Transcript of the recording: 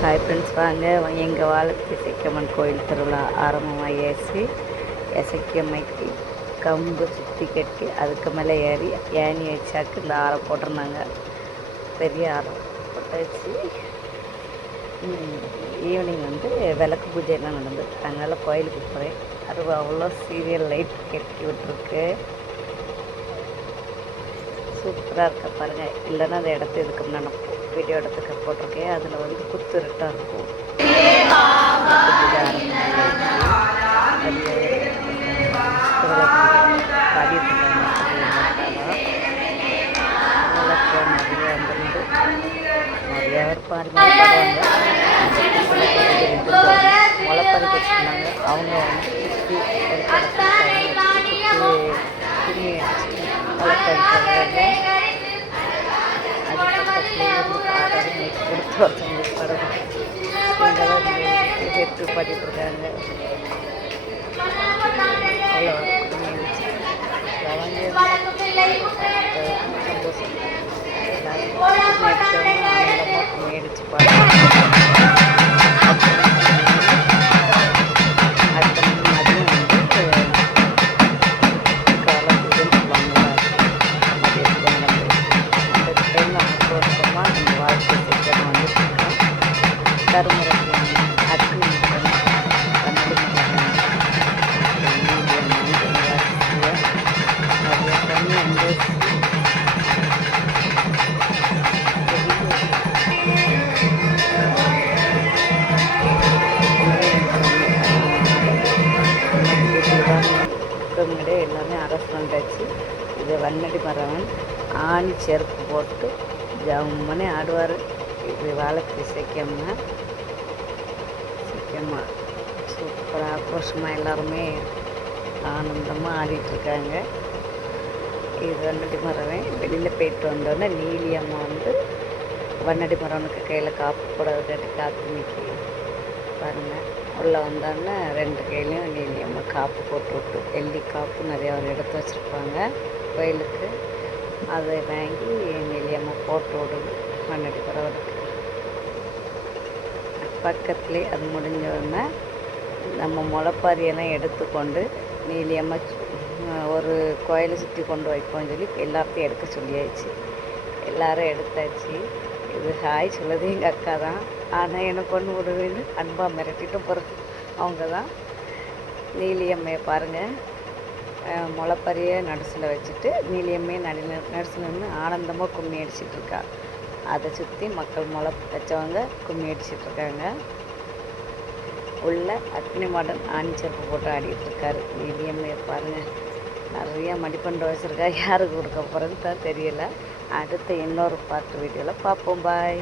Hi friends, வாங்க எங்கள் வாழத்தி இசக்கியம்மன் கோயில் திருவிழா ஆரம்பமாகியாச்சு. இசக்கியம்மைக்கு கம்பு சுற்றி கட்டி அதுக்கு மேலே ஏறி ஏணி வச்சாக்கு இந்த ஆரம் போட்டிருந்தாங்க. பெரிய ஆரம் போட்டாச்சு. ஈவினிங் விளக்கு பூஜை எல்லாம் நடந்தது. அதனால் கோயிலுக்கு போகிறேன். அது அவ்வளோ சீரியல் லைட் கட்டி விட்டுருக்கு. சூப்பராக இருக்க பாருங்கள். இல்லைன்னா அந்த இடத்த இதுக்கு முன்னாடி வீடியோ இடத்துக்கு போட்டிருக்கேன். அதில் குத்துருட்டாக இருக்கும். நிறைய பாருங்க முளைப்பறி வச்சுருந்தாங்க. அவங்க துணி அடிச்சு முளைப்பறிக்கிறாங்க. அது பக்கத்துலேயே பாடல் கொடுத்து ஒருத்தவங்களுக்கு படம் வெற்று பாடிட்டுருக்காங்க. அவ்வளோ துணி அடிச்சு சந்தோஷம். எல்லாரும் ஆனந்தமாக துணி அடிச்சு பாடுறாங்க. கருமுறை அக்கு எல்லாமே அரசு பண்ணிட்டாச்சு. இது வன்னடி மரவன் ஆணி செருப்பு போட்டு ஜம்முன்னே ஆடுவார். இது வாழத்தி இசக்கியம்மா சூப்பராக ஆக்ரோஷமாக எல்லாருமே ஆனந்தமாக ஆடிட்டுருக்காங்க. இது வன்னடி மரவன். வெளியில் போயிட்டு வந்தோடனே நீலி அம்மா வன்னடி மரவனுக்கு கையில் காப்பு போடாத கட்டி காத்து நிற்கி பாருங்கள். உள்ளே வந்தோடனே 2 கையிலையும் நீலி அம்மா காப்பு போட்டு விட்டு வெள்ளி காப்பு நிறையா ஒரு எடுத்து வச்சுருப்பாங்க கோயிலுக்கு. அதை வாங்கி நீலி அம்மா போட்டு விடுது வன்னடி மரவனுக்கு. பக்கத்துலேயே அது முடிஞ்சோடனே நம்ம முளைப்பாரியெல்லாம் எடுத்துக்கொண்டு நீலியம்மா ஒரு கோயிலை சுற்றி கொண்டு வைப்போம்னு சொல்லி எல்லாத்தையும் எடுக்க சொல்லியாச்சு. எல்லோரும் எடுத்தாச்சு. இது ஹாய் சொல்லுது எங்கள் அக்கா தான். ஆனால் எனக்கு கொண்டு விடுவேன்னு அன்பாக மிரட்டிட்டு போகிறது அவங்க தான். நீலியம்மையை பாருங்கள், முளைப்பறியை நடுசில் வச்சுட்டு நீலியம்மையை நடுசில் நின்று ஆனந்தமாக கும்மி அடிச்சிட்ருக்கா. அதை சுற்றி மக்கள் முளை வச்சவங்க கும்மி அடிச்சிட்ருக்காங்க. உள்ள அக்னி மாடன் ஆணி செருப்பு போட்டு ஆடிட்டுருக்காரு. நீலியம்மையை பாருங்கள், நிறையா மடிப்பண்டு வச்சுருக்கா. யாருக்கு கொடுக்க போகிறேன்னு தான் தெரியலை. அடுத்த இன்னொரு பார்ட் வீடியோவில் பார்ப்போம். பாய்.